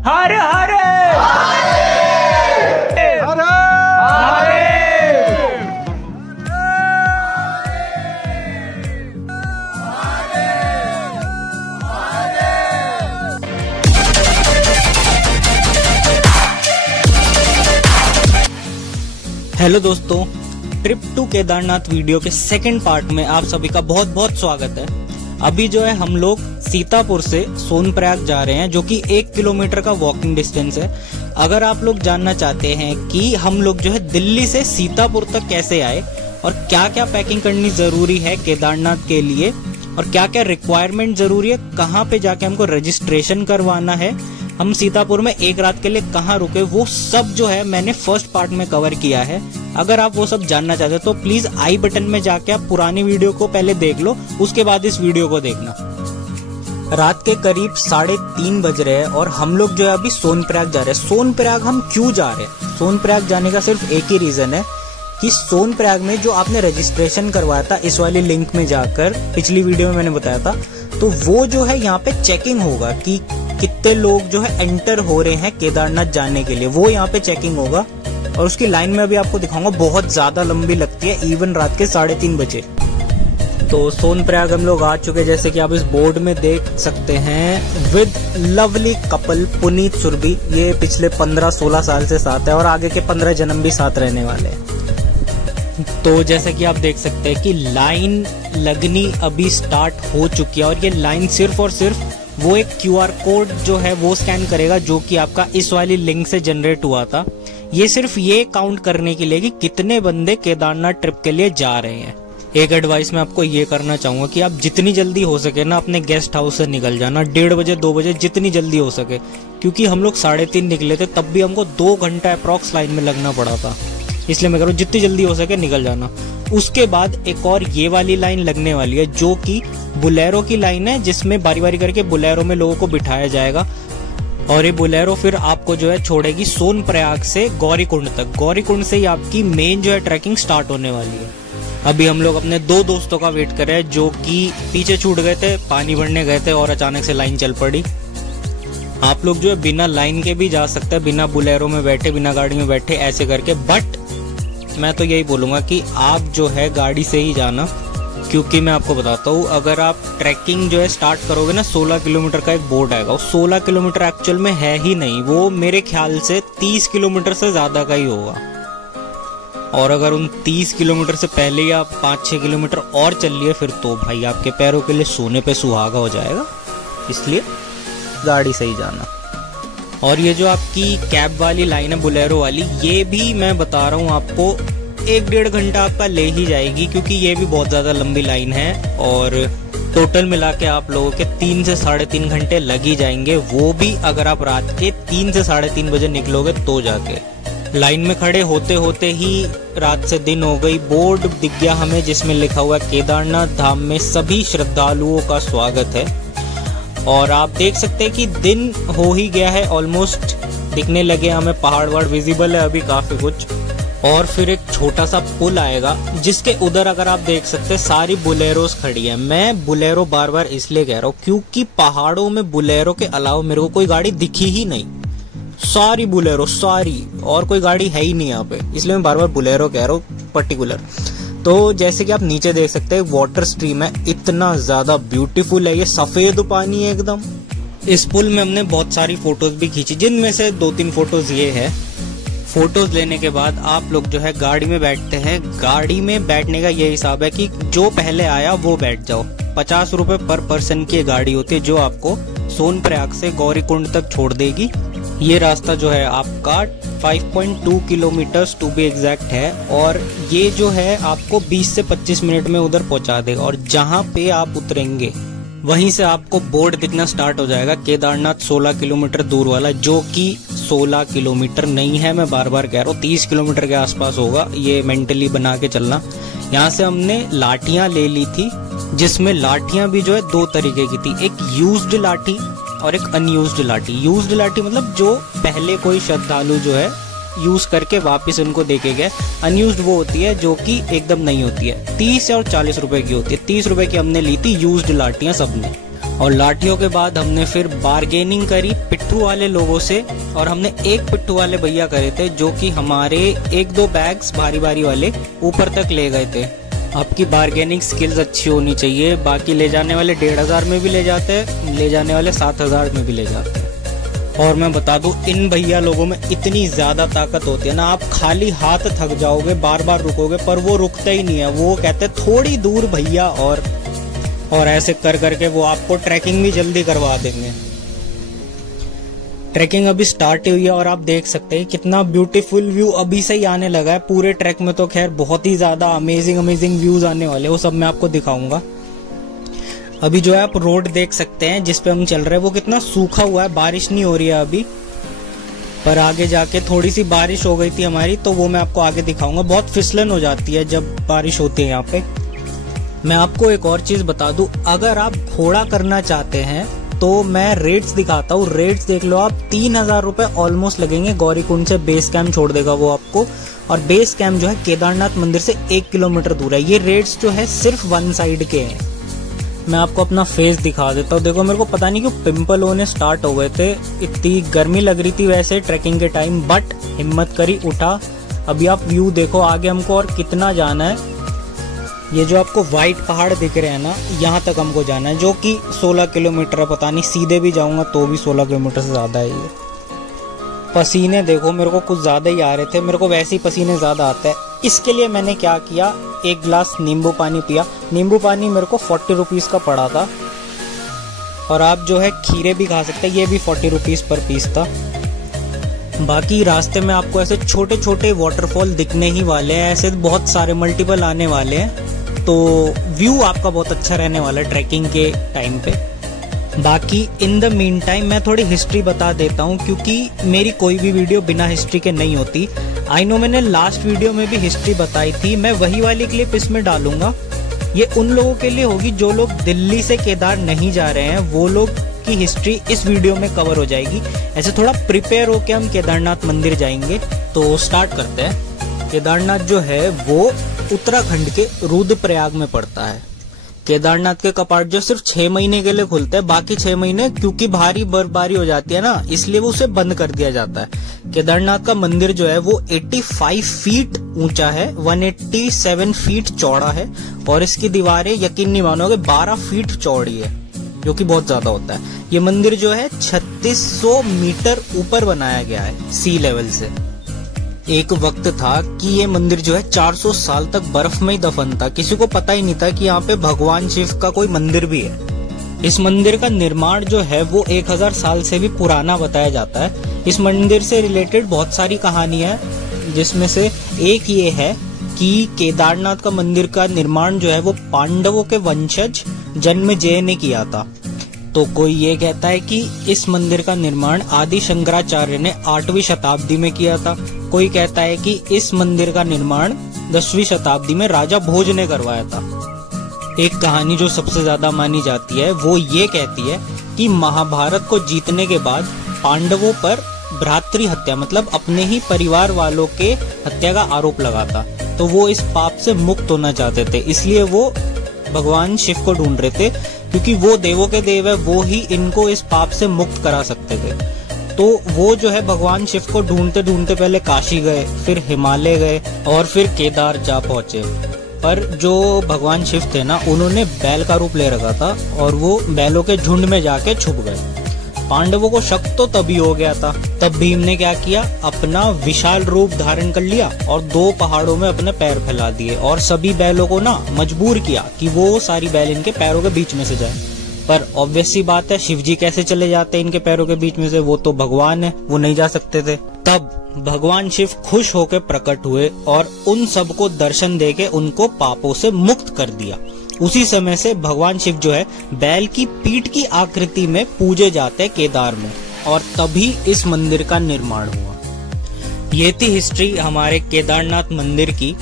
हर हर hello दोस्तों, trip to Kedarnath video के second part में आप सभी का बहुत बहुत स्वागत है। अभी जो है हम लोग सीतापुर से सोनप्रयाग जा रहे हैं, जो कि 1 किलोमीटर का वॉकिंग डिस्टेंस है। अगर आप लोग जानना चाहते हैं कि हम लोग जो है दिल्ली से सीतापुर तक कैसे आए और क्या क्या पैकिंग करनी जरूरी है केदारनाथ के लिए और क्या क्या रिक्वायरमेंट जरूरी है, कहाँ पे जाके हमको रजिस्ट्रेशन करवाना है, हम सीतापुर में एक रात के लिए कहाँ रुके, वो सब जो है मैंने फर्स्ट पार्ट में कवर किया है। अगर आप वो सब जानना चाहते हो तो प्लीज आई बटन में जाके आप पुरानी वीडियो को पहले देख लो, उसके बाद इस वीडियो को देखना। रात के करीब 3:30 बज रहे हैं और हम लोग जो है अभी सोनप्रयाग जा रहे हैं। सोनप्रयाग हम क्यों जा रहे हैं? सोनप्रयाग जाने का सिर्फ एक ही रीजन है कि सोनप्रयाग में जो आपने रजिस्ट्रेशन करवाया था इस वाली लिंक में जाकर, पिछली वीडियो में मैंने बताया था, तो वो जो है यहाँ पे चेकिंग होगा कि कितने लोग जो है एंटर हो रहे हैं केदारनाथ जाने के लिए, वो यहाँ पे चेकिंग होगा। और उसकी लाइन में अभी आपको दिखाऊंगा, बहुत ज्यादा लंबी लगती है इवन रात के 3:30 बजे। तो सोनप्रयाग हम लोग आ चुके, जैसे कि आप इस बोर्ड में देख सकते हैं, with lovely couple Puneet Surbhi. ये पिछले 15-16 साल से साथ है और आगे के 15 जन्म भी साथ रहने वाले हैं। तो जैसे कि आप देख सकते हैं कि लाइन लगनी अभी स्टार्ट हो चुकी है और ये लाइन सिर्फ और सिर्फ वो एक QR कोड जो है वो स्कैन करेगा, जो कि आपका इस वाली लिंक से जनरेट हुआ था। ये सिर्फ ये काउंट करने के लिए कि कितने बंदे केदारनाथ ट्रिप के लिए जा रहे हैं। एक एडवाइस मैं आपको ये करना चाहूंगा कि आप जितनी जल्दी हो सके ना अपने गेस्ट हाउस से निकल जाना, 1:30 बजे 2 बजे जितनी जल्दी हो सके, क्योंकि हम लोग 3:30 निकले थे, तब भी हमको 2 घंटा अप्रॉक्स लाइन में लगना पड़ा था। इसलिए मैं कह रहा हूँ जितनी जल्दी हो सके निकल जाना। उसके बाद एक और ये वाली लाइन लगने वाली है, जो कि बुलेरो की लाइन है, जिसमें बारी बारी करके बुलेरो में लोगों को बिठाया जाएगा और ये बुलेरो फिर आपको जो है छोड़ेगी सोनप्रयाग से गौरीकुंड तक। गौरीकुंड से ही आपकी मेन जो है ट्रैकिंग स्टार्ट होने वाली है। अभी हम लोग अपने 2 दोस्तों का वेट कर रहे हैं, जो कि पीछे छूट गए थे, पानी भरने गए थे और अचानक से लाइन चल पड़ी। आप लोग जो है बिना लाइन के भी जा सकते हैं, बिना बुलेरो में बैठे, बिना गाड़ी में बैठे, ऐसे करके। बट मैं तो यही बोलूँगा कि आप जो है गाड़ी से ही जाना, क्योंकि मैं आपको बताता हूँ, अगर आप ट्रैकिंग जो है स्टार्ट करोगे ना, 16 किलोमीटर का एक बोर्ड आएगा। वो 16 किलोमीटर एक्चुअल में है ही नहीं, वो मेरे ख्याल से 30 किलोमीटर से ज़्यादा का ही होगा। और अगर उन 30 किलोमीटर से पहले ही आप 5-6 किलोमीटर और चल लिए, फिर तो भाई आपके पैरों के लिए सोने पे सुहागा हो जाएगा। इसलिए गाड़ी से ही जाना। और ये जो आपकी कैब वाली लाइन है, बुलेरो वाली, ये भी मैं बता रहा हूँ आपको 1-1.5 घंटा आपका ले ही जाएगी, क्योंकि ये भी बहुत ज़्यादा लंबी लाइन है और टोटल मिला के आप लोगों के 3 से 3.5 घंटे लग ही जाएंगे। वो भी अगर आप रात के 3 से 3:30 बजे निकलोगे तो जाके। लाइन में खड़े होते होते ही रात से दिन हो गई। बोर्ड दिख गया हमें जिसमें लिखा हुआ है केदारनाथ धाम में सभी श्रद्धालुओं का स्वागत है। और आप देख सकते हैं कि दिन हो ही गया है, ऑलमोस्ट दिखने लगे हमें, पहाड़ वहाड़ विजिबल है अभी काफी कुछ। और फिर एक छोटा सा पुल आएगा, जिसके उधर अगर आप देख सकते हैं सारी बुलेरोस खड़ी है। मैं बुलेरो बार बार इसलिए कह रहा हूँ क्योंकि पहाड़ों में बुलेरो के अलावा मेरे को कोई गाड़ी दिखी ही नहीं। सारी बुलेरो, सारी, और कोई गाड़ी है ही नहीं यहाँ पे, इसलिए मैं बार बार बुलेरो कह रहा हूँ पर्टिकुलर। तो जैसे कि आप नीचे देख सकते हैं वाटर स्ट्रीम है, इतना ज्यादा ब्यूटीफुल है, ये सफेद पानी है एकदम। इस पुल में हमने बहुत सारी फोटोज भी खींची, जिनमें से 2-3 फोटोज ये है। फोटोज लेने के बाद आप लोग जो है गाड़ी में बैठते हैं। गाड़ी में बैठने का ये हिसाब है कि जो पहले आया वो बैठ जाओ। 50 रुपए पर पर्सन की गाड़ी होती है, जो आपको सोनप्रयाग से गौरीकुंड तक छोड़ देगी। ये रास्ता जो है आपका 5.2 किलोमीटर्स टू बी एग्जैक्ट है और ये जो है आपको 20 से 25 मिनट में उधर पहुंचा देगा। और जहां पे आप उतरेंगे वहीं से आपको बोर्ड दिखना स्टार्ट हो जाएगा, केदारनाथ 16 किलोमीटर दूर वाला, जो कि 16 किलोमीटर नहीं है, मैं बार बार कह रहा हूँ 30 किलोमीटर के आसपास होगा। ये मेंटली बना के चलना। यहाँ से हमने लाठियां ले ली थी, जिसमें लाठियां भी जो है 2 तरीके की थी, एक यूज्ड लाठी और एक अनयूज्ड लाठी। यूज्ड लाठी मतलब जो पहले कोई श्रद्धालु जो है यूज करके वापस उनको देके गए। अनयूज्ड वो होती है जो कि एकदम नहीं होती है, 30 और 40 रुपए की होती है। 30 रुपए की हमने ली थी यूज्ड लाठियां सबने। और लाठियों के बाद हमने फिर बार्गेनिंग करी पिट्ठू वाले लोगों से, और हमने एक पिट्ठू वाले भैया करे थे जो कि हमारे 1-2 बैग्स भारी भारी वाले ऊपर तक ले गए थे। आपकी बार्गेनिंग स्किल्स अच्छी होनी चाहिए। बाकी ले जाने वाले 1500 में भी ले जाते हैं, ले जाने वाले 7000 में भी ले जाते हैं। और मैं बता दूं, इन भैया लोगों में इतनी ज़्यादा ताकत होती है ना, आप खाली हाथ थक जाओगे, बार बार रुकोगे, पर वो रुकते ही नहीं है। वो कहते थोड़ी दूर भैया, और ऐसे कर करके वो आपको ट्रैकिंग भी जल्दी करवा देंगे। ट्रैकिंग अभी स्टार्ट हुई है और आप देख सकते हैं कितना ब्यूटीफुल व्यू अभी से ही आने लगा है। पूरे ट्रैक में तो खैर बहुत ही ज़्यादा अमेजिंग व्यूज आने वाले, वो सब मैं आपको दिखाऊंगा। अभी जो है आप रोड देख सकते हैं जिस पे हम चल रहे हैं, वो कितना सूखा हुआ है, बारिश नहीं हो रही है अभी, पर आगे जाके थोड़ी सी बारिश हो गई थी हमारी, तो वो मैं आपको आगे दिखाऊंगा। बहुत फिसलन हो जाती है जब बारिश होती है यहाँ पे। मैं आपको एक और चीज बता दूं, अगर आप घोड़ा करना चाहते हैं तो मैं रेट्स दिखाता हूँ। रेट्स देख लो आप, 3000 रुपए ऑलमोस्ट लगेंगे। गौरीकुंड से बेस कैंप छोड़ देगा वो आपको, और बेस कैंप जो है केदारनाथ मंदिर से 1 किलोमीटर दूर है। ये रेट्स जो है सिर्फ वन साइड के हैं। मैं आपको अपना फेस दिखा देता हूँ। देखो, मेरे को पता नहीं क्यों पिंपल होने स्टार्ट हो गए थे। इतनी गर्मी लग रही थी वैसे ट्रैकिंग के टाइम, बट हिम्मत करी, उठा। अभी आप व्यू देखो आगे हमको और कितना जाना है। ये जो आपको व्हाइट पहाड़ दिख रहे हैं ना, यहाँ तक हमको जाना है, जो कि 16 किलोमीटर है। पता नहीं सीधे भी जाऊंगा तो भी 16 किलोमीटर से ज़्यादा है ये। पसीने देखो, मेरे को कुछ ज़्यादा ही आ रहे थे। मेरे को वैसे ही पसीने ज़्यादा आते हैं। इसके लिए मैंने क्या किया, 1 गिलास नींबू पानी पिया। नींबू पानी मेरे को 40 रुपीज़ का पड़ा था। और आप जो है खीरे भी खा सकते हैं, ये भी 40 रुपीज़ पर पीस था। बाकी रास्ते में आपको ऐसे छोटे छोटे वाटरफॉल दिखने ही वाले हैं, ऐसे बहुत सारे मल्टीपल आने वाले हैं, तो व्यू आपका बहुत अच्छा रहने वाला है ट्रैकिंग के टाइम पे। बाकी इन द मीन टाइम मैं थोड़ी हिस्ट्री बता देता हूँ, क्योंकि मेरी कोई भी वीडियो बिना हिस्ट्री के नहीं होती। आई नो मैंने लास्ट वीडियो में भी हिस्ट्री बताई थी, मैं वही वाली क्लिप इसमें डालूंगा। ये उन लोगों के लिए होगी जो लोग दिल्ली से केदार नहीं जा रहे हैं, वो लोग की हिस्ट्री इस वीडियो में कवर हो जाएगी। ऐसे थोड़ा प्रिपेयर होके हम केदारनाथ मंदिर जाएंगे। तो स्टार्ट करते हैं। केदारनाथ जो है वो उत्तराखंड के रुद्रप्रयाग में पड़ता है। केदारनाथ के कपाट जो सिर्फ 6 महीने के लिए खुलते हैं, बाकी 6 महीने क्योंकि भारी बर्फबारी हो जाती है ना, इसलिए वो उसे बंद कर दिया जाता है। केदारनाथ का मंदिर जो है वो 85 फीट ऊंचा है, 187 फीट चौड़ा है, और इसकी दीवारें यकीन नहीं मानोगे 12 फीट चौड़ी है, जो कि बहुत ज्यादा होता है। ये मंदिर जो है 3600 मीटर ऊपर बनाया गया है सी लेवल से। एक वक्त था कि ये मंदिर जो है 400 साल तक बर्फ में ही दफन था। किसी को पता ही नहीं था कि यहाँ पे भगवान शिव का कोई मंदिर भी है। इस मंदिर का निर्माण जो है वो 1000 साल से भी पुराना बताया जाता है। इस मंदिर से रिलेटेड बहुत सारी कहानियां हैं, जिसमें से एक ये है कि केदारनाथ का मंदिर का निर्माण जो है वो पांडवों के वंशज जन्मेजय ने किया था। तो कोई ये कहता है कि इस मंदिर का निर्माण आदि शंकराचार्य ने 8वीं शताब्दी में किया था। कोई कहता है कि इस मंदिर का निर्माण 10वीं शताब्दी में राजा भोज ने करवाया था। एक कहानी जो सबसे ज्यादा मानी जाती है वो ये कहती है कि महाभारत को जीतने के बाद पांडवों पर भ्रातृ हत्या, मतलब अपने ही परिवार वालों के हत्या का आरोप लगा था। तो वो इस पाप से मुक्त होना चाहते थे, इसलिए वो भगवान शिव को ढूंढ रहे थे, क्योंकि वो देवों के देव है, वो ही इनको इस पाप से मुक्त करा सकते थे। तो वो जो है भगवान शिव को ढूंढते ढूंढते पहले काशी गए, फिर हिमालय गए, और फिर केदार जा पहुंचे। पर जो भगवान शिव थे ना, उन्होंने बैल का रूप ले रखा था, और वो बैलों के झुंड में जाके छुप गए। पांडवों को शक तो तभी हो गया था। तब भीम ने क्या किया, अपना विशाल रूप धारण कर लिया और 2 पहाड़ों में अपने पैर फैला दिए, और सभी बैलों को ना मजबूर किया कि वो सारी बैल इनके पैरों के बीच में से जाए। पर ऑब्वियस सी बात है, शिवजी कैसे चले जाते हैं इनके पैरों के बीच में से, वो तो भगवान है, वो नहीं जा सकते थे। तब भगवान शिव खुश होकर प्रकट हुए और उन सबको दर्शन देके उनको पापों से मुक्त कर दिया। उसी समय से भगवान शिव जो है बैल की पीठ की आकृति में पूजे जाते हैं केदार में, और तभी इस मंदिर का निर्माण हुआ। ये थी हिस्ट्री हमारे केदारनाथ मंदिर की।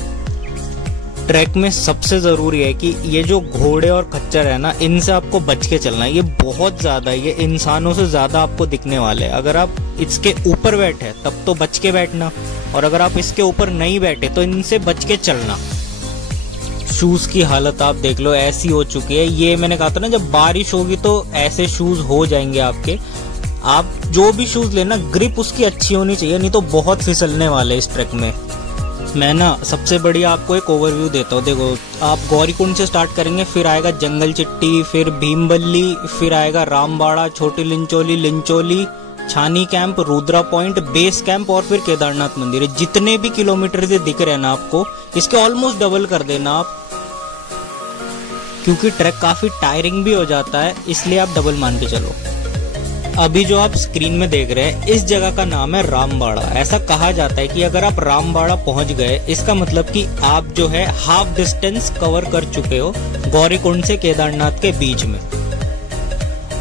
ट्रैक में सबसे जरूरी है कि ये जो घोड़े और खच्चर है ना, इनसे आपको बच के चलना है। ये बहुत ज्यादा, ये इंसानों से ज्यादा आपको दिखने वाले हैं। अगर आप इसके ऊपर बैठे तब तो बच के बैठना, और अगर आप इसके ऊपर नहीं बैठे तो इनसे बच के चलना। शूज की हालत आप देख लो, ऐसी हो चुकी है। ये मैंने कहा था ना, जब बारिश होगी तो ऐसे शूज हो जाएंगे आपके। आप जो भी शूज लेना, ग्रिप उसकी अच्छी होनी चाहिए, नहीं तो बहुत फिसलने वाले इस ट्रैक में। मैं ना सबसे बढ़िया आपको एक ओवरव्यू देता हूँ। देखो, आप गौरीकुंड से स्टार्ट करेंगे, फिर आएगा जंगल चिट्टी, फिर भीमबल्ली, फिर आएगा रामबाड़ा, छोटी लिंचोली, छानी camp, Rudra point, base camp और फिर केदारनाथ मंदिर। जितने भी किलोमीटर से दिख रहे हैं ना आपको, इसके ऑलमोस्ट डबल कर देना आप, क्योंकि ट्रैक काफी टायरिंग भी हो जाता है, इसलिए आप डबल मान के चलो। अभी जो आप स्क्रीन में देख रहे हैं, इस जगह का नाम है रामबाड़ा। ऐसा कहा जाता है कि अगर आप रामबाड़ा पहुंच गए, इसका मतलब कि आप जो है हाफ डिस्टेंस कवर कर चुके हो गौरीकुंड से केदारनाथ के बीच में।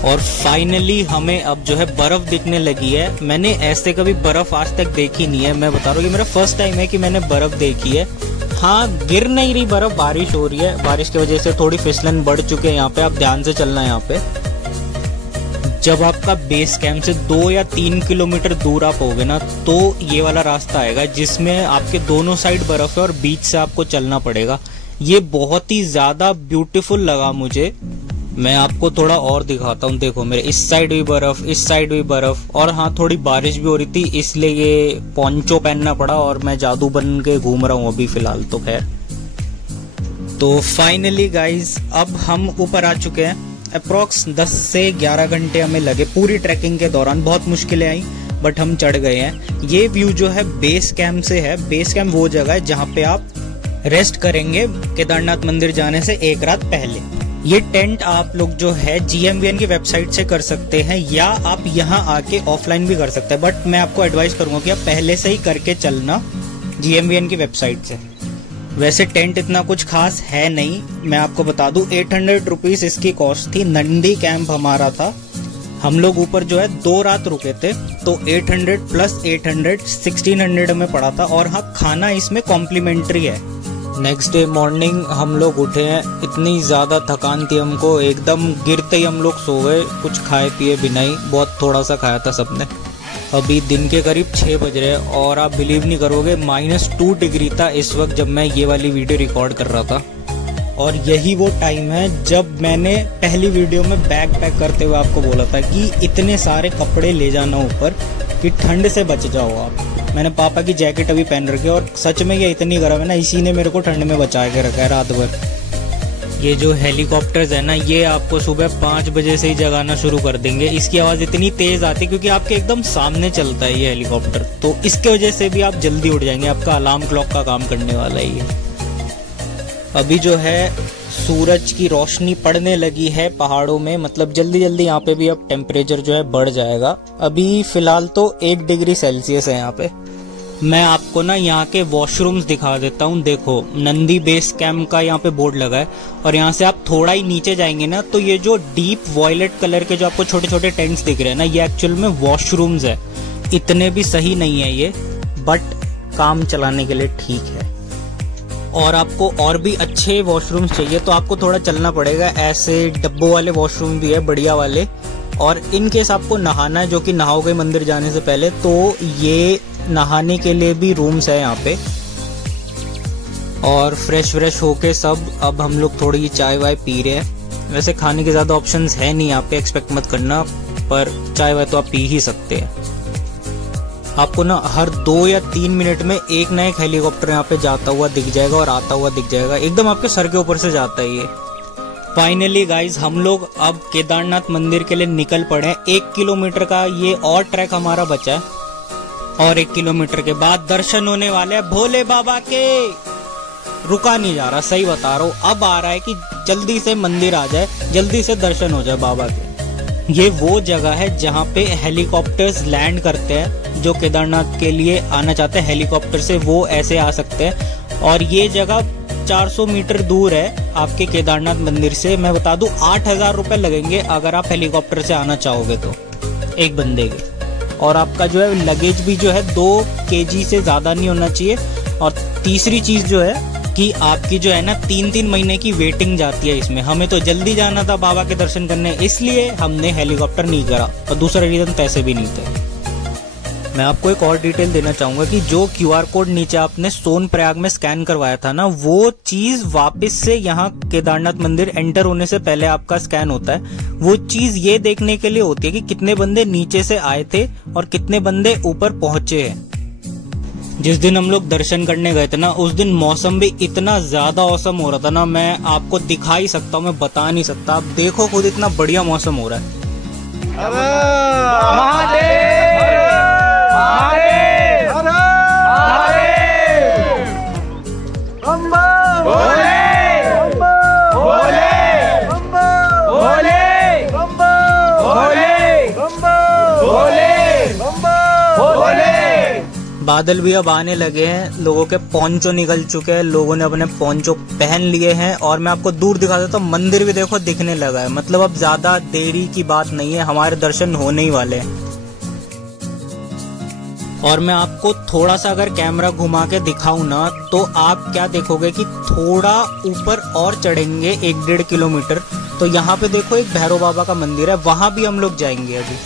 और फाइनली हमें अब जो है बर्फ दिखने लगी है। मैंने ऐसे कभी बर्फ आज तक देखी नहीं है, मैं बता रहा हूँ, ये मेरा फर्स्ट टाइम है कि मैंने बर्फ देखी है। हाँ, गिर नहीं रही बर्फ, बारिश हो रही है, बारिश की वजह से थोड़ी फिसलन बढ़ चुके हैं यहाँ पे। आप ध्यान से चलना है यहाँ पे। जब आपका बेस कैंप से 2 या 3 किलोमीटर दूर आप होगे ना, तो ये वाला रास्ता आएगा जिसमें आपके दोनों साइड बर्फ है और बीच से आपको चलना पड़ेगा। ये बहुत ही ज्यादा ब्यूटीफुल लगा मुझे। मैं आपको थोड़ा और दिखाता हूँ। देखो, मेरे इस साइड भी बर्फ, इस साइड भी बर्फ, और हाँ थोड़ी बारिश भी हो रही थी, इसलिए ये पोंचो पहनना पड़ा और मैं जादू बन के घूम रहा हूँ अभी फिलहाल तो। खैर, तो फाइनली गाइज अब हम ऊपर आ चुके हैं। अप्रॉक्स 10 से 11 घंटे हमें लगे पूरी ट्रैकिंग के दौरान। बहुत मुश्किलें आई बट हम चढ़ गए हैं। ये व्यू जो है बेस कैंप से है। बेस कैंप वो जगह है जहाँ पे आप रेस्ट करेंगे केदारनाथ मंदिर जाने से एक रात पहले। ये टेंट आप लोग जो है GMVN की वेबसाइट से कर सकते हैं, या आप यहाँ आके ऑफलाइन भी कर सकते हैं, बट मैं आपको एडवाइस करूंगा कि आप पहले से ही करके चलना GMVN की वेबसाइट से। वैसे टेंट इतना कुछ खास है नहीं, मैं आपको बता दूं 800 रुपीज इसकी कॉस्ट थी। नंदी कैंप हमारा था, हम लोग ऊपर जो है 2 रात रुके थे, तो 800 प्लस 800 1600 में पड़ा था। और हाँ, खाना इसमें कॉम्प्लीमेंट्री है। नेक्स्ट डे मॉर्निंग हम लोग उठे हैं, इतनी ज़्यादा थकान थी हमको, एकदम गिरते ही हम लोग सो गए, कुछ खाए पिए बिना ही। बहुत थोड़ा सा खाया था सबने। अभी दिन के करीब 6 बज रहे हैं और आप बिलीव नहीं करोगे, -2 डिग्री था इस वक्त जब मैं ये वाली वीडियो रिकॉर्ड कर रहा था। और यही वो टाइम है जब मैंने पहली वीडियो में बैग पैक करते हुए आपको बोला था कि इतने सारे कपड़े ले जाना ऊपर कि ठंड से बच जाओ आप। मैंने पापा की जैकेट अभी पहन रखी है और सच में ये इतनी गर्म है ना, इसी ने मेरे को ठंड में बचा के रखा है रात भर। ये जो हेलीकॉप्टर्स है ना, ये आपको सुबह 5 बजे से ही जगाना शुरू कर देंगे। इसकी आवाज़ इतनी तेज़ आती है क्योंकि आपके एकदम सामने चलता है ये हेलीकॉप्टर, तो इसके वजह से भी आप जल्दी उठ जाएंगे। आपका अलार्म क्लॉक का काम करने वाला है ये। अभी जो है सूरज की रोशनी पड़ने लगी है पहाड़ों में, मतलब जल्दी जल्दी यहाँ पे भी अब टेम्परेचर जो है बढ़ जाएगा। अभी फिलहाल तो 1 डिग्री सेल्सियस है यहाँ पे। मैं आपको ना यहाँ के वॉशरूम्स दिखा देता हूँ। देखो, नंदी बेस कैंप का यहाँ पे बोर्ड लगा है और यहाँ से आप थोड़ा ही नीचे जाएंगे ना, तो ये जो डीप वॉयलेट कलर के जो आपको छोटे छोटे टेंट्स दिख रहे हैं ना, ये एक्चुअल में वॉशरूम्स है। इतने भी सही नहीं है ये, बट काम चलाने के लिए ठीक है। और आपको और भी अच्छे वॉशरूम्स चाहिए तो आपको थोड़ा चलना पड़ेगा। ऐसे डब्बों वाले वॉशरूम भी है, बढ़िया वाले। और इन केस आपको नहाना है, जो कि नहाओगे मंदिर जाने से पहले, तो ये नहाने के लिए भी रूम्स है यहाँ पे। और फ्रेश होके सब अब हम लोग थोड़ी चाय वाय पी रहे हैं। वैसे खाने के ज़्यादा ऑप्शंस है नहीं यहाँ पे, एक्सपेक्ट मत करना, पर चाय वाय तो आप पी ही सकते हैं। आपको ना हर 2 या 3 मिनट में एक ना एक हेलीकॉप्टर यहाँ पे जाता हुआ दिख जाएगा और आता हुआ दिख जाएगा, एकदम आपके सर के ऊपर से जाता है ये। फाइनली गाइज हम लोग अब केदारनाथ मंदिर के लिए निकल पड़े हैं। 1 किलोमीटर का ये और ट्रैक हमारा बचा है और 1 किलोमीटर के बाद दर्शन होने वाले हैं भोले बाबा के। रुका नहीं जा रहा, सही बता रहा हूँ। अब आ रहा है कि जल्दी से मंदिर आ जाए, जल्दी से दर्शन हो जाए बाबा के। ये वो जगह है जहाँ पे हेलीकॉप्टर्स लैंड करते हैं। जो केदारनाथ के लिए आना चाहते हैं हेलीकॉप्टर से, वो ऐसे आ सकते हैं। और ये जगह 400 मीटर दूर है आपके केदारनाथ मंदिर से। मैं बता दूं 8000 रुपये लगेंगे अगर आप हेलीकॉप्टर से आना चाहोगे तो, एक बंदे के। और आपका जो है लगेज भी जो है 2 kg से ज़्यादा नहीं होना चाहिए। और तीसरी चीज़ जो है कि आपकी जो है ना 3-3 महीने की वेटिंग जाती है इसमें। हमें तो जल्दी जाना था बाबा के दर्शन करने, इसलिए हमने हेलीकॉप्टर नहीं करा। और दूसरा रीज़न पैसे भी नहीं थे। मैं आपको एक और डिटेल देना चाहूंगा कि जो QR कोड नीचे आपने सोनप्रयाग में स्कैन करवाया था ना, वो चीज वापस से यहाँ केदारनाथ मंदिर एंटर होने से पहले आपका स्कैन होता है। वो चीज ये देखने के लिए होती है कि कितने बंदे नीचे से आए थे और कितने बंदे ऊपर पहुंचे हैं। जिस दिन हम लोग दर्शन करने गए थे ना, उस दिन मौसम भी इतना ज्यादा औसम हो रहा था ना, मैं आपको दिखा ही सकता हूँ, मैं बता नहीं सकता। आप देखो खुद, इतना बढ़िया मौसम हो रहा है। बादल भी अब आने लगे हैं, लोगों के पोंचो निकल चुके हैं, लोगों ने अपने पोंचो पहन लिए हैं और मैं आपको दूर दिखा देता हूँ, मंदिर भी देखो दिखने लगा है। मतलब अब ज्यादा देरी की बात नहीं है, हमारे दर्शन होने ही वाले हैं। और मैं आपको थोड़ा सा अगर कैमरा घुमा के दिखाऊं ना, तो आप क्या देखोगे कि थोड़ा ऊपर और चढ़ेंगे 1-1.5 किलोमीटर, तो यहाँ पे देखो एक भैरव बाबा का मंदिर है, वहां भी हम लोग जाएंगे अभी।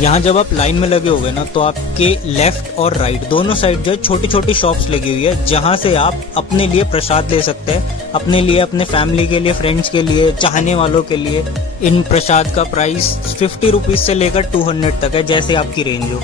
यहाँ जब आप लाइन में लगे होगे ना, तो आपके लेफ्ट और राइट दोनों साइड जो है छोटी छोटी शॉप्स लगी हुई है, जहाँ से आप अपने लिए प्रसाद ले सकते हैं, अपने लिए, अपने फैमिली के लिए, फ्रेंड्स के लिए, चाहने वालों के लिए। इन प्रसाद का प्राइस 50 रुपीज से लेकर 200 तक है, जैसे आपकी रेंज हो।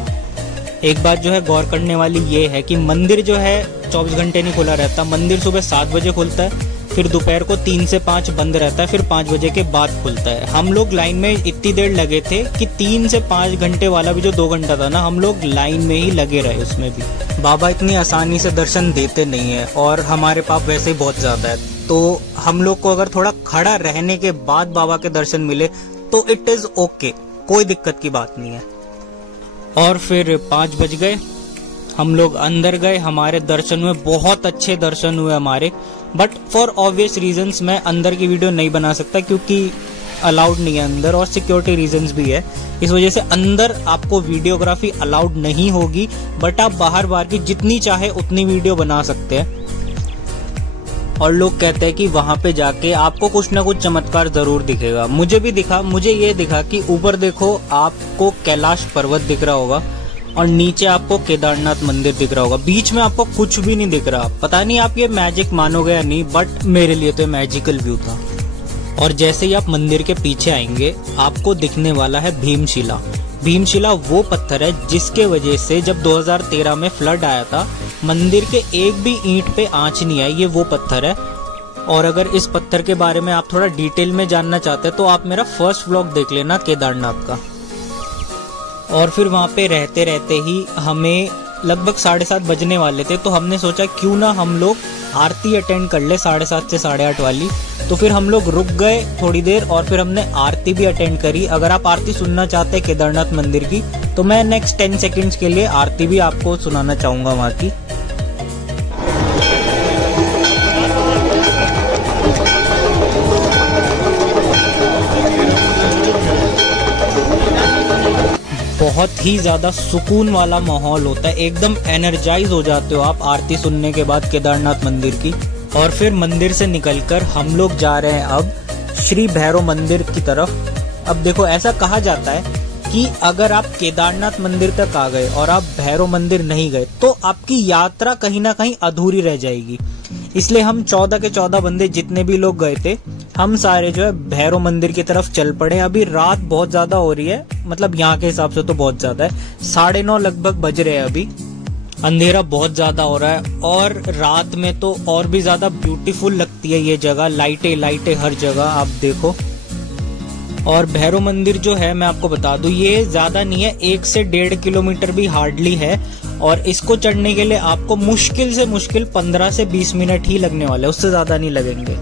एक बात जो है गौर करने वाली ये है कि मंदिर जो है 24 घंटे नहीं खुला रहता। मंदिर सुबह 7 बजे खुलता है, फिर दोपहर को 3 से 5 बंद रहता है, फिर 5 बजे के बाद खुलता है। हम लोग लाइन में इतनी देर लगे थे कि 3 से 5 घंटे वाला भी जो 2 घंटा था ना, हम लोग लाइन में ही लगे रहे उसमें भी। बाबा इतनी आसानी से दर्शन देते नहीं है और हमारे पास वैसे ही बहुत ज्यादा है, तो हम लोग को अगर थोड़ा खड़ा रहने के बाद बाबा के दर्शन मिले तो इट इज ओके, कोई दिक्कत की बात नहीं है। और फिर 5 बज गए, हम लोग अंदर गए, हमारे दर्शन हुए, बहुत अच्छे दर्शन हुए हमारे। बट फॉर ऑब्वियस रीजंस मैं अंदर की वीडियो नहीं बना सकता, क्योंकि अलाउड नहीं है अंदर और सिक्योरिटी रीजंस भी है। इस वजह से अंदर आपको वीडियोग्राफी अलाउड नहीं होगी, बट आप बाहर बाहर की जितनी चाहे उतनी वीडियो बना सकते हैं। और लोग कहते हैं कि वहां पे जाके आपको कुछ ना कुछ चमत्कार जरूर दिखेगा। मुझे भी दिखा, मुझे ये दिखा कि ऊपर देखो आपको कैलाश पर्वत दिख रहा होगा और नीचे आपको केदारनाथ मंदिर दिख रहा होगा, बीच में आपको कुछ भी नहीं दिख रहा। पता नहीं आप ये मैजिक मानोगे या नहीं, बट मेरे लिए तो मैजिकल व्यू था। और जैसे ही आप मंदिर के पीछे आएंगे, आपको दिखने वाला है भीमशिला। भीमशिला वो पत्थर है जिसके वजह से जब 2013 में फ्लड आया था, मंदिर के एक भी ईंट पे आंच नहीं आई, ये वो पत्थर है। और अगर इस पत्थर के बारे में आप थोड़ा डिटेल में जानना चाहते हैं तो आप मेरा फर्स्ट व्लॉग देख लेना केदारनाथ का। और फिर वहाँ पे रहते रहते ही हमें लगभग 7:30 बजने वाले थे, तो हमने सोचा क्यों ना हम लोग आरती अटेंड कर ले 7:30 से 8:30 वाली। तो फिर हम लोग रुक गए थोड़ी देर और फिर हमने आरती भी अटेंड करी। अगर आप आरती सुनना चाहते हैं केदारनाथ मंदिर की, तो मैं नेक्स्ट 10 सेकेंड्स के लिए आरती भी आपको सुनाना चाहूंगा वहाँ की। बहुत ही ज्यादा सुकून वाला माहौल होता है, एकदम एनर्जाइज हो जाते हो आप आरती सुनने के बाद केदारनाथ मंदिर की। और फिर मंदिर से निकलकर हम लोग जा रहे हैं अब श्री भैरव मंदिर की तरफ। अब देखो, ऐसा कहा जाता है कि अगर आप केदारनाथ मंदिर तक आ गए और आप भैरव मंदिर नहीं गए तो आपकी यात्रा कहीं ना कहीं अधूरी रह जाएगी। इसलिए हम 14 के 14 बंदे जितने भी लोग गए थे, हम सारे जो है भैरव मंदिर की तरफ चल पड़े। अभी रात बहुत ज्यादा हो रही है, मतलब यहाँ के हिसाब से तो बहुत ज्यादा है, 9:30 लगभग बज रहे हैं अभी। अंधेरा बहुत ज्यादा हो रहा है और रात में तो और भी ज्यादा ब्यूटीफुल लगती है ये जगह, लाइटें लाइटें हर जगह आप देखो। और भैरव मंदिर जो है मैं आपको बता दूं, ये ज्यादा नहीं है, 1 से 1.5 किलोमीटर भी हार्डली है। और इसको चढ़ने के लिए आपको मुश्किल से मुश्किल 15 से 20 मिनट ही लगने वाले, उससे ज्यादा नहीं लगेंगे।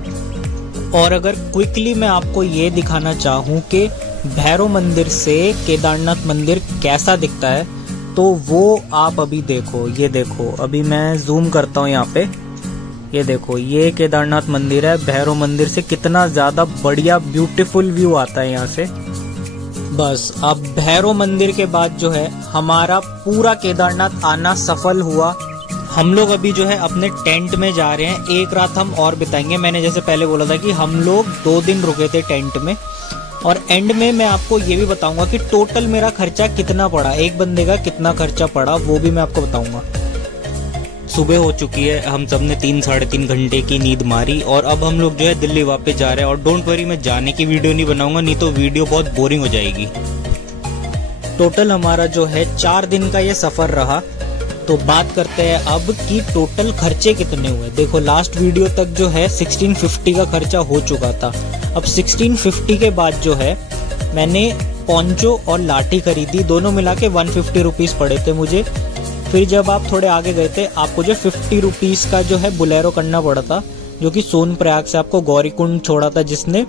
और अगर क्विकली मैं आपको ये दिखाना चाहूँ कि भैरव मंदिर से केदारनाथ मंदिर कैसा दिखता है, तो वो आप अभी देखो। ये देखो, अभी मैं जूम करता हूँ यहाँ पे, ये देखो, ये केदारनाथ मंदिर है। भैरव मंदिर से कितना ज्यादा बढ़िया ब्यूटीफुल व्यू आता है यहाँ से। बस अब भैरव मंदिर के बाद जो है हमारा पूरा केदारनाथ आना सफल हुआ। हम लोग अभी जो है अपने टेंट में जा रहे हैं, एक रात हम और बिताएंगे। मैंने जैसे पहले बोला था कि हम लोग 2 दिन रुके थे टेंट में, और एंड में मैं आपको ये भी बताऊंगा कि टोटल मेरा खर्चा कितना पड़ा, एक बंदे का कितना खर्चा पड़ा वो भी मैं आपको बताऊंगा। सुबह हो चुकी है, हम सब ने 3-3.5 घंटे की नींद मारी और अब हम लोग जो है दिल्ली वापस जा रहे हैं। और डोंट वरी, मैं जाने की वीडियो नहीं बनाऊंगा, नहीं तो वीडियो बहुत बोरिंग हो जाएगी। टोटल हमारा जो है 4 दिन का ये सफर रहा। तो बात करते हैं अब कि टोटल खर्चे कितने हुए। देखो लास्ट वीडियो तक जो है 1650 का खर्चा हो चुका था। अब 1650 के बाद जो है मैंने पोंचो और लाठी खरीदी, दोनों मिला के 150 रुपीज़ पड़े थे मुझे। फिर जब आप थोड़े आगे गए थे आपको जो 50 रुपीज़ का जो है बुलेरो करना पड़ा था, जो कि सोनप्रयाग से आपको गौरीकुंड छोड़ा था जिसने।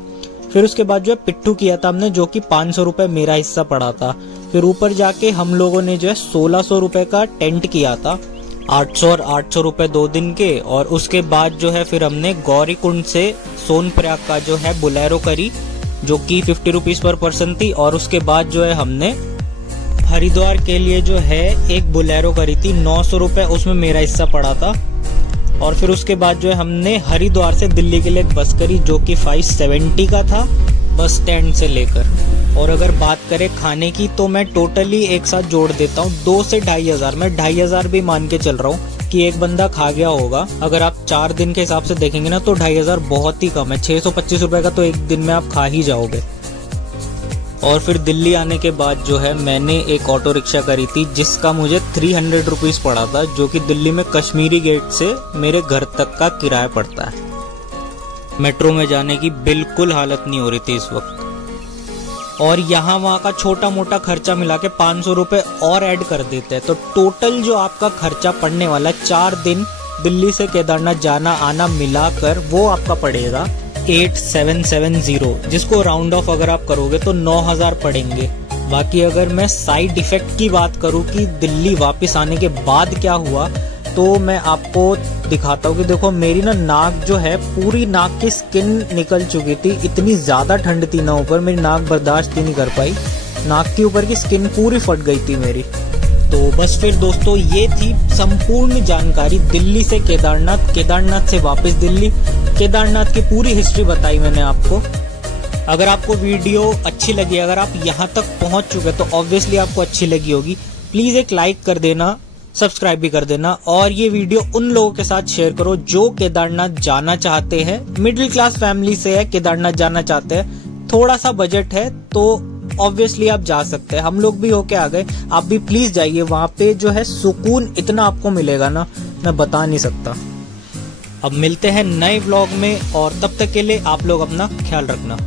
फिर उसके बाद जो है पिट्ठू किया था हमने, जो कि 500 रुपये मेरा हिस्सा पड़ा था। फिर ऊपर जाके हम लोगों ने जो है 1600 रुपये का टेंट किया था, 800 और 800 रुपये 2 दिन के। और उसके बाद जो है फिर हमने गौरीकुंड से सोनप्रयाग का जो है बुलेरो करी, जो कि 50 रुपीज़ पर पर्सन थी। और उसके बाद जो है हमने हरिद्वार के लिए जो है एक बुलेरो करी थी, 900 रुपये उसमें मेरा हिस्सा पड़ा था। और फिर उसके बाद जो है हमने हरिद्वार से दिल्ली के लिए एक बस करी, जो कि 570 का था बस स्टैंड से लेकर। और अगर बात करें खाने की तो मैं टोटली एक साथ जोड़ देता हूँ 2 से 2500। मैं 2500 भी मान के चल रहा हूँ कि एक बंदा खा गया होगा। अगर आप 4 दिन के हिसाब से देखेंगे ना तो 2500 बहुत ही कम है। 625 रुपये का तो एक दिन में आप खा ही जाओगे। और फिर दिल्ली आने के बाद जो है मैंने एक ऑटो रिक्शा करी थी, जिसका मुझे 300 रुपीज़ पड़ा था, जो कि दिल्ली में कश्मीरी गेट से मेरे घर तक का किराया पड़ता है। मेट्रो में जाने की बिल्कुल हालत नहीं हो रही थी इस वक्त। और यहाँ वहाँ का छोटा मोटा खर्चा मिला के 500 रुपये और ऐड कर देते हैं, तो टोटल जो आपका खर्चा पड़ने वाला 4 दिन दिल्ली से केदारनाथ जाना आना मिलाकर वो आपका पड़ेगा 8770, जिसको राउंड ऑफ अगर आप करोगे तो 9000 पड़ेंगे। बाकी अगर मैं साइड इफेक्ट की बात करूं कि दिल्ली वापस आने के बाद क्या हुआ, तो मैं आपको दिखाता हूँ कि देखो मेरी ना नाक जो है पूरी नाक की स्किन निकल चुकी थी। इतनी ज़्यादा ठंड थी ना ऊपर, मेरी नाक बर्दाश्त ही नहीं कर पाई। नाक के ऊपर की स्किन पूरी फट गई थी मेरी। तो बस फिर दोस्तों ये थी संपूर्ण जानकारी दिल्ली से केदारनाथ, केदारनाथ से वापस दिल्ली, केदारनाथ की पूरी हिस्ट्री बताई मैंने आपको। अगर आपको वीडियो अच्छी लगी, अगर आप यहाँ तक पहुँच चुके तो ऑब्वियसली आपको अच्छी लगी होगी। प्लीज़ एक लाइक कर देना, सब्सक्राइब भी कर देना और ये वीडियो उन लोगों के साथ शेयर करो जो केदारनाथ जाना चाहते हैं। मिडिल क्लास फैमिली से है, केदारनाथ जाना चाहते हैं, थोड़ा सा बजट है तो ऑब्वियसली आप जा सकते हैं। हम लोग भी होके आ गए, आप भी प्लीज जाइए। वहाँ पे जो है सुकून इतना आपको मिलेगा ना, मैं बता नहीं सकता। अब मिलते हैं नए व्लॉग में और तब तक के लिए आप लोग अपना ख्याल रखना।